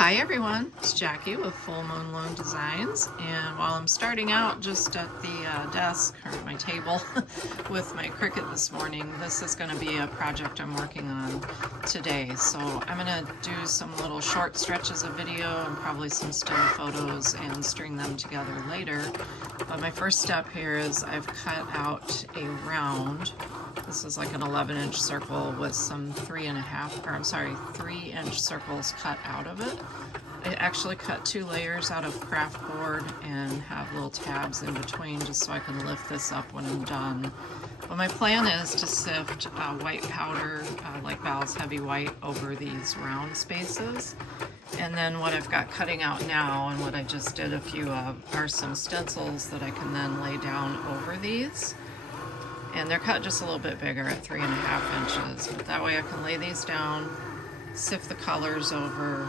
Hi everyone, it's Jackie with Full Moon Loan Designs, and while I'm starting out just at the desk, or my table, with my Cricut this morning, this is going to be a project I'm working on today. So I'm going to do some little short stretches of video and probably some still photos and string them together later. But my first step here is I've cut out a round. This is like an 11-inch circle with some 3-inch circles cut out of it. I actually cut 2 layers out of craft board and have little tabs in between just so I can lift this up when I'm done. But my plan is to sift white powder, like Val's Heavy White, over these round spaces. And then what I've got cutting out now, and what I just did a few of, are some stencils that I can then lay down over these. And they're cut just a little bit bigger at 3.5 inches, but that way I can lay these down, sift the colors over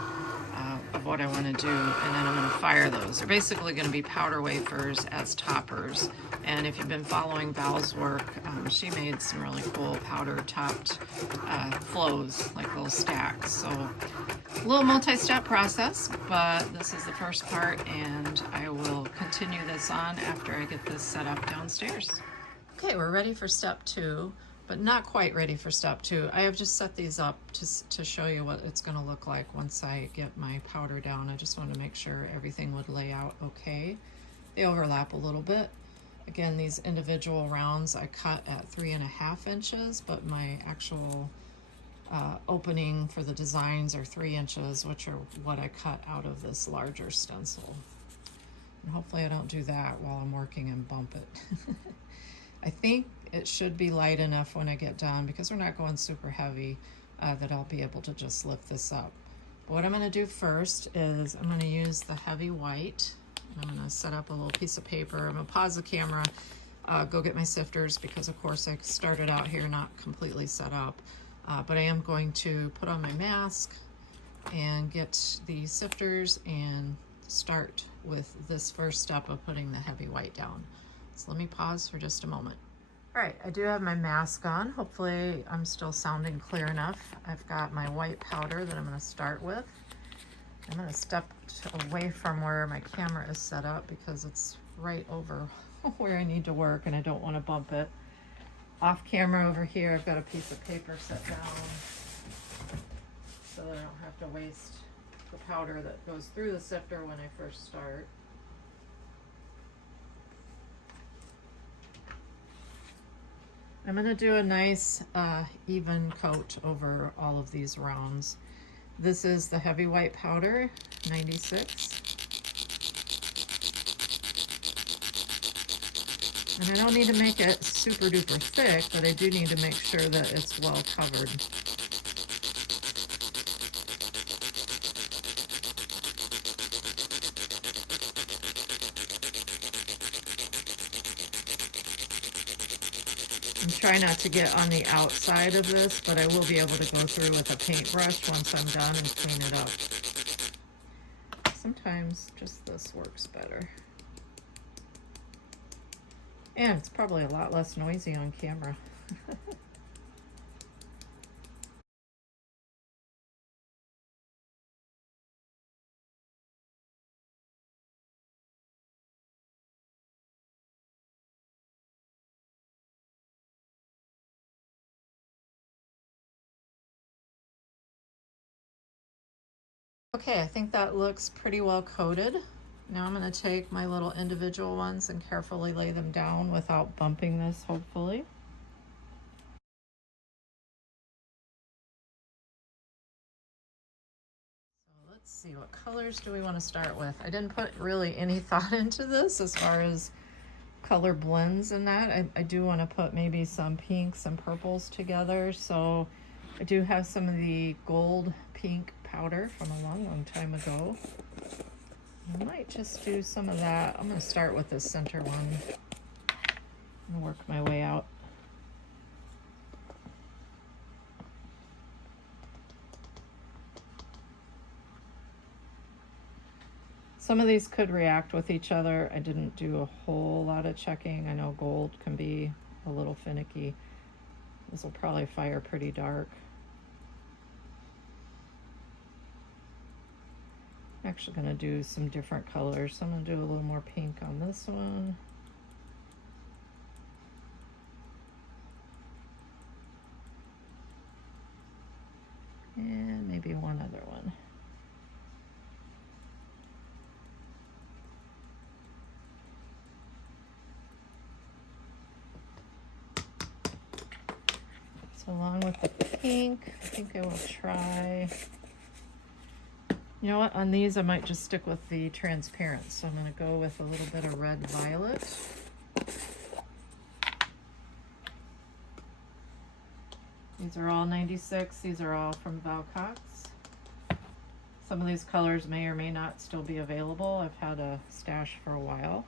of what I want to do, and then I'm going to fire those. They're basically going to be powder wafers as toppers. And if you've been following Val's work, she made some really cool powder topped flows, like little stacks. So a little multi-step process, but this is the first part, and I will continue this on after I get this set up downstairs. Okay, we're ready for step 2, but not quite ready for step 2. I have just set these up to show you what it's going to look like once I get my powder down. I just wanted to make sure everything would lay out okay. They overlap a little bit. Again, these individual rounds I cut at 3.5 inches, but my actual opening for the designs are 3 inches, which are what I cut out of this larger stencil. And hopefully I don't do that while I'm working and bump it. I think it should be light enough when I get done, because we're not going super heavy, that I'll be able to just lift this up. But what I'm going to do first is I'm going to use the Heavy White. I'm going to set up a little piece of paper. I'm going to pause the camera, go get my sifters, because of course I started out here not completely set up. But I am going to put on my mask and get the sifters and start with this first step of putting the Heavy White down. So let me pause for just a moment. All right, I do have my mask on. Hopefully I'm still sounding clear enough. I've got my white powder that I'm going to start with. I'm going to step away from where my camera is set up because it's right over where I need to work and I don't want to bump it. Off camera over here, I've got a piece of paper set down so that I don't have to waste the powder that goes through the sifter when I first start. I'm going to do a nice even coat over all of these rounds. This is the Heavy White powder, 96. And I don't need to make it super duper thick, but I do need to make sure that it's well covered. I'm trying not to get on the outside of this, but I will be able to go through with a paintbrush once I'm done and clean it up. Sometimes just this works better. And it's probably a lot less noisy on camera. Okay, I think that looks pretty well coated. Now I'm going to take my little individual ones and carefully lay them down without bumping this, hopefully. So let's see, what colors do we want to start with? I didn't put really any thought into this as far as color blends and that. I do want to put maybe some pinks and purples together. So I do have some of the gold pink powder from a long time ago. I might just do some of that. I'm going to start with this center one and work my way out. Some of these could react with each other. I didn't do a whole lot of checking. I know gold can be a little finicky. This will probably fire pretty dark. I'm actually going to do some different colors. So I'm going to do a little more pink on this one. And maybe one other one. So along with the pink, I think I will try, you know what, on these I might just stick with the transparent. So I'm going to go with a little bit of red violet. These are all 96. These are all from Val Cox. Some of these colors may or may not still be available. I've had a stash for a while.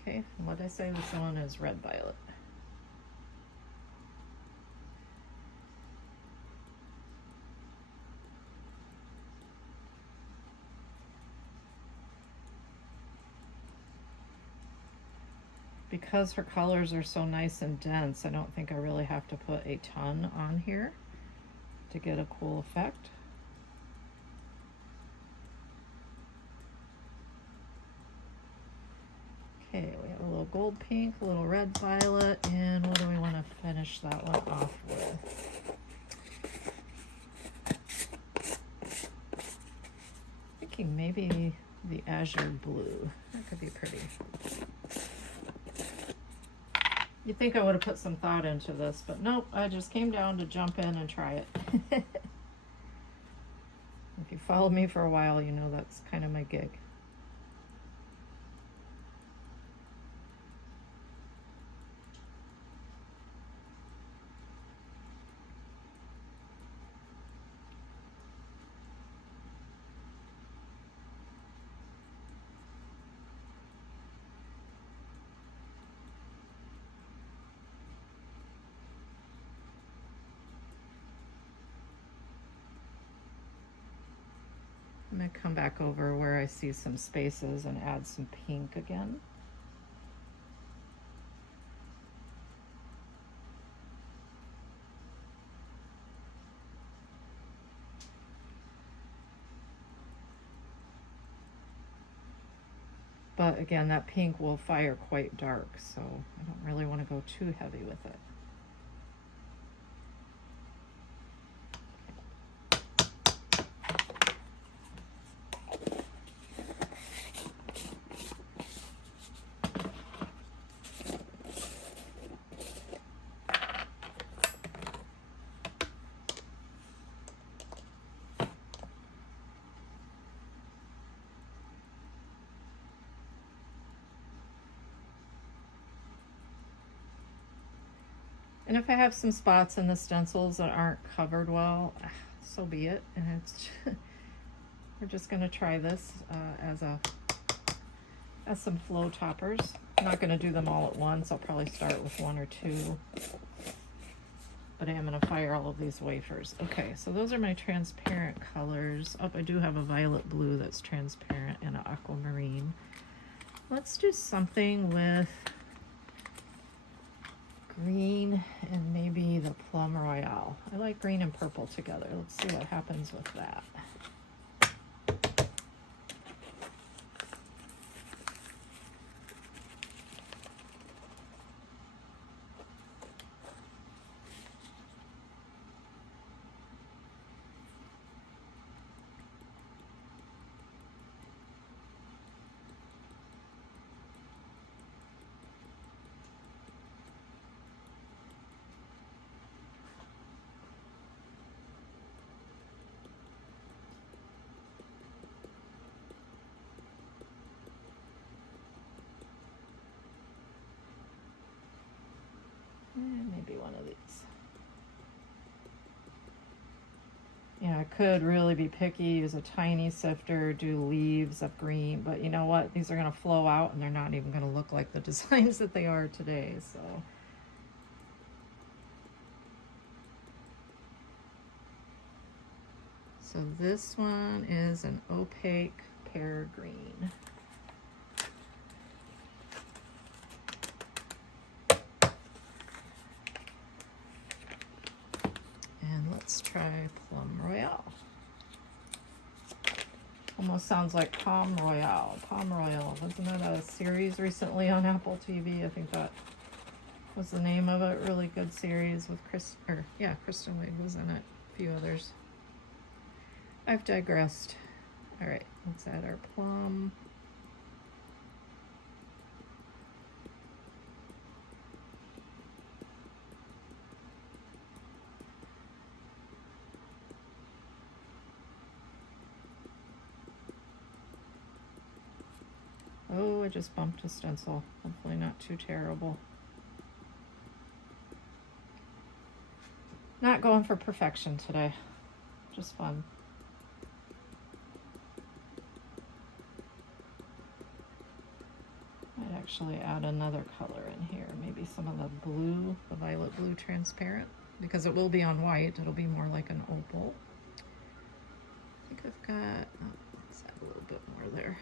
Okay, and what did I say? This one is red violet. Because her colors are so nice and dense, I don't think I really have to put a ton on here to get a cool effect. Okay, we have a little gold pink, a little red violet, and what do we want to finish that one off with? Thinking maybe the azure blue. That could be pretty. You'd think I would have put some thought into this, but nope, I just came down to jump in and try it. If you followed me for a while, you know that's kind of my gig. I'm going to come back over where I see some spaces and add some pink again. But again, that pink will fire quite dark, so I don't really want to go too heavy with it. And if I have some spots in the stencils that aren't covered well, so be it. And it's we're just going to try this as some flow toppers. I'm not going to do them all at once. I'll probably start with one or two. But I am going to fire all of these wafers. Okay, so those are my transparent colors. Oh, I do have a violet blue that's transparent and an aquamarine. Let's do something with green and maybe the Plum Royale. I like green and purple together. Let's see what happens with that. Maybe one of these. You know, I could really be picky, use a tiny sifter, do leaves of green, but you know what? These are going to flow out and they're not even going to look like the designs that they are today, So this one is an opaque pear green. Let's try Plum Royale. Almost sounds like Palm Royale. Palm Royale. Wasn't that a series recently on Apple TV? I think that was the name of it. Really good series with Kristen Wiig was in it. A few others. I've digressed. All right, let's add our plum. Oh, I just bumped a stencil. Hopefully not too terrible. Not going for perfection today. Just fun. Might actually add another color in here. Maybe some of the blue, the violet blue transparent. Because it will be on white. It'll be more like an opal. I think I've got, let's add a little bit more there.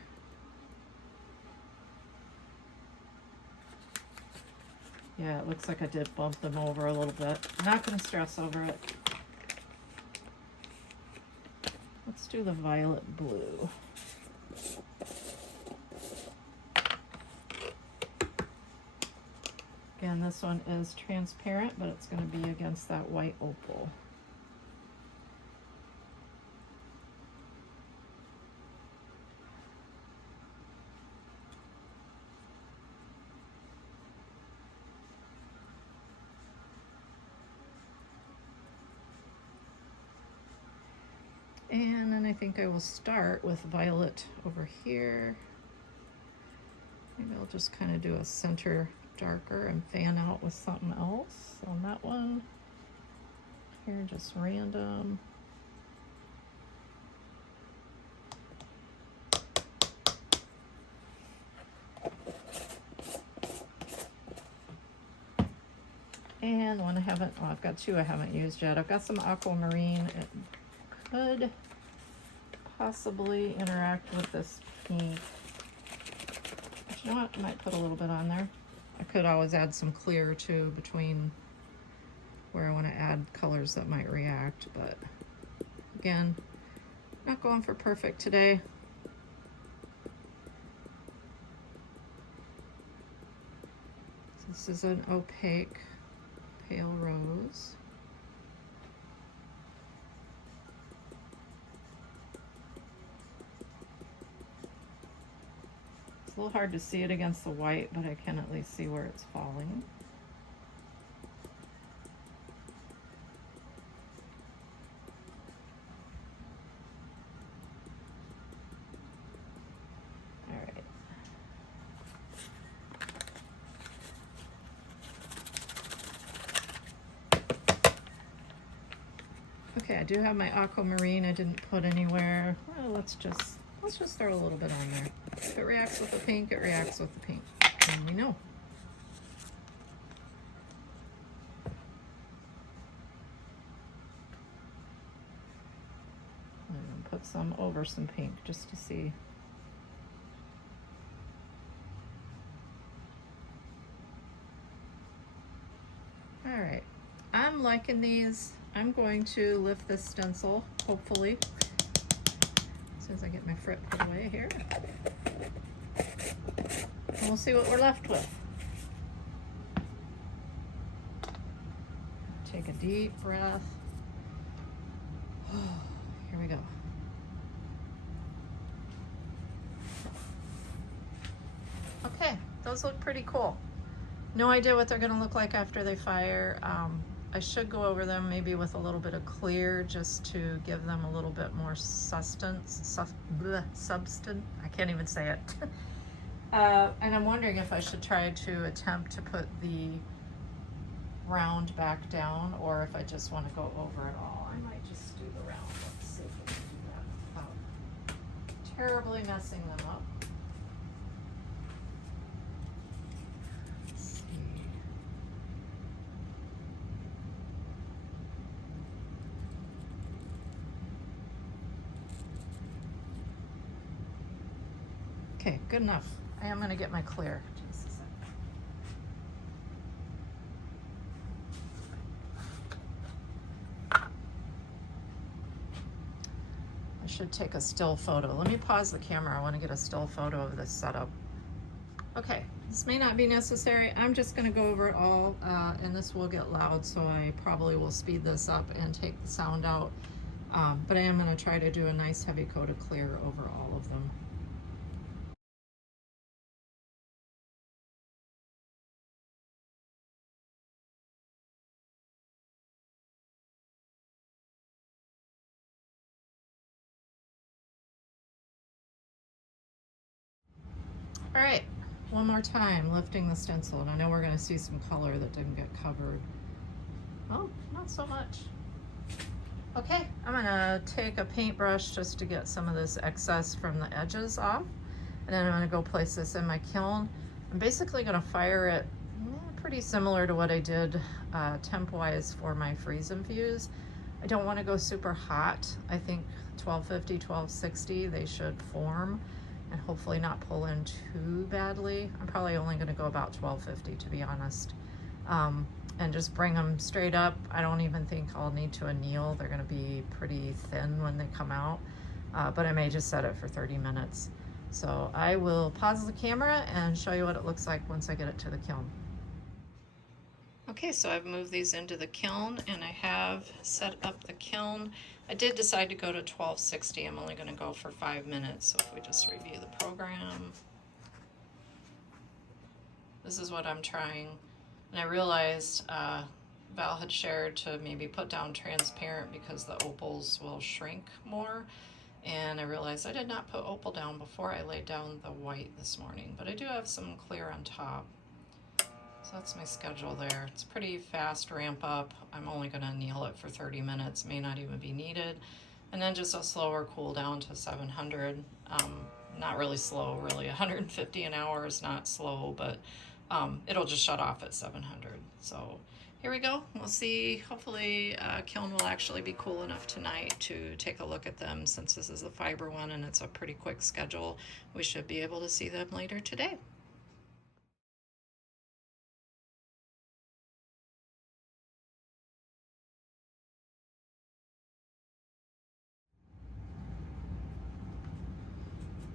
Yeah, it looks like I did bump them over a little bit. I'm not going to stress over it. Let's do the violet blue. Again, this one is transparent, but it's going to be against that white opal. And then I think I will start with violet over here. Maybe I'll just kind of do a center darker and fan out with something else on that one. Here, just random. And one I haven't, well, I've got two I haven't used yet. I've got some aquamarine. It could possibly interact with this pink. But you know what? I might put a little bit on there. I could always add some clear too between where I want to add colors that might react, but again, not going for perfect today. So this is an opaque pale rose. It's a little hard to see it against the white, but I can at least see where it's falling. All right. Okay, I do have my aquamarine. I didn't put anywhere. Well, let's just throw a little bit on there. If it reacts with the pink, it reacts with the pink. And we know. I'm going to put some over some pink just to see. All right, I'm liking these. I'm going to lift this stencil, hopefully, as soon as I get my frit put away here. And we'll see what we're left with. Take a deep breath. Here we go. Okay, those look pretty cool. No idea what they're going to look like after they fire. I should go over them maybe with a little bit of clear just to give them a little bit more substance. I can't even say it. And I'm wondering if I should try to attempt to put the round back down, or if I just want to go over it all. I might just do the round. Let's see if we can do that without terribly messing them up. Okay, good enough. I am going to get my clear. Just a second. I should take a still photo. Let me pause the camera. I want to get a still photo of this setup. Okay, this may not be necessary. I'm just going to go over it all, and this will get loud, so I probably will speed this up and take the sound out. But I am going to try to do a nice heavy coat of clear over all of them. All right, one more time, lifting the stencil, and I know we're going to see some color that didn't get covered. Oh, not so much. Okay, I'm going to take a paintbrush just to get some of this excess from the edges off, and then I'm going to go place this in my kiln. I'm basically going to fire it pretty similar to what I did temp-wise for my freeze infuse. I don't want to go super hot. I think 1250, 1260, they should form and hopefully not pull in too badly. I'm probably only going to go about 1250, to be honest, and just bring them straight up. I don't even think I'll need to anneal. They're going to be pretty thin when they come out, but I may just set it for 30 minutes. So I will pause the camera and show you what it looks like once I get it to the kiln. Okay, so I've moved these into the kiln and I have set up the kiln. I did decide to go to 1260. I'm only going to go for 5 minutes. So if we just review the program, this is what I'm trying. And I realized Val had shared to maybe put down transparent because the opals will shrink more. And I realized I did not put opal down before I laid down the white this morning, but I do have some clear on top. So that's my schedule there. It's pretty fast ramp up. I'm only going to anneal it for 30 minutes, may not even be needed. And then just a slower cool down to 700. Not really slow, really. 150 an hour is not slow, but it'll just shut off at 700. So here we go. We'll see. Hopefully kiln will actually be cool enough tonight to take a look at them. Since this is the fiber one and it's a pretty quick schedule, we should be able to see them later today.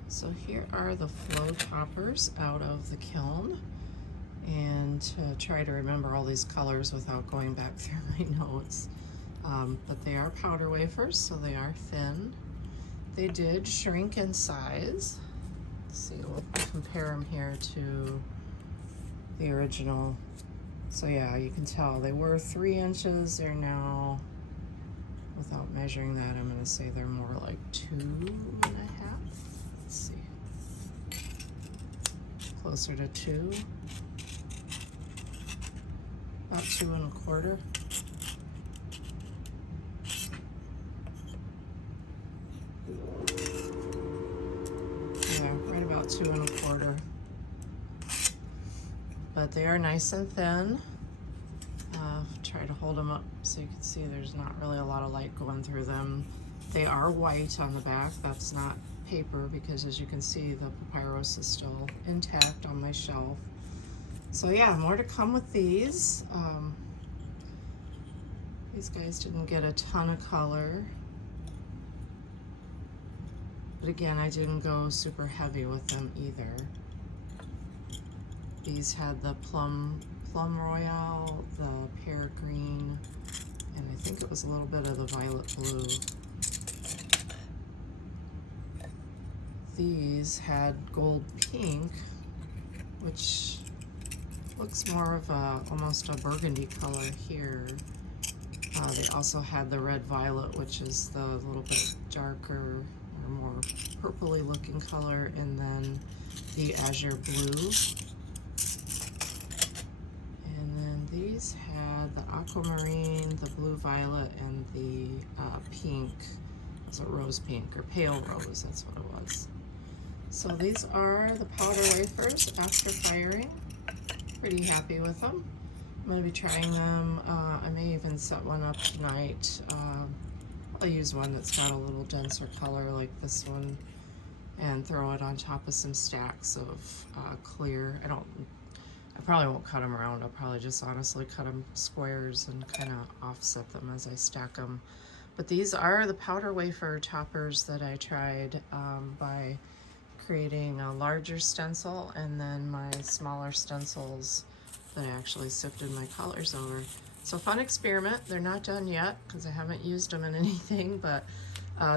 So here are the flow toppers out of the kiln, and to try to remember all these colors without going back through my notes. But they are powder wafers, so they are thin. They did shrink in size. Let's see, we'll compare them here to the original. So yeah, you can tell they were 3 inches. They're now, without measuring that, I'm gonna say they're more like 2.5. Let's see, closer to 2, about 2 1/4. Yeah, right about 2 1/4. But they are nice and thin. Try to hold them up so you can see there's not really a lot of light going through them. They are white on the back. That's not paper because, as you can see, the papyrus is still intact on my shelf. So yeah, more to come with these. These guys didn't get a ton of color, but again, I didn't go super heavy with them either. These had the plum royale, the pear green, and I think it was a little bit of the violet blue. These had gold pink, which looks more of a almost a burgundy color here. They also had the red violet, which is the little bit darker or more purpley looking color, and then the azure blue. And then these had the aquamarine, the blue violet, and the pink. Is it rose pink or pale rose? That's what it was. So these are the powder wafers after firing. Pretty happy with them. I'm going to be trying them. I may even set one up tonight. I'll use one that's got a little denser color like this one and throw it on top of some stacks of clear. I probably won't cut them around. I'll probably just honestly cut them squares and kind of offset them as I stack them. But these are the powder wafer toppers that I tried by creating a larger stencil and then my smaller stencils that I actually sifted my colors over. So fun experiment. They're not done yet because I haven't used them in anything, but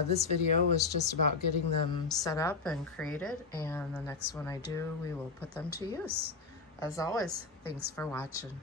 this video was just about getting them set up and created, and the next one I do, we will put them to use. As always, thanks for watching.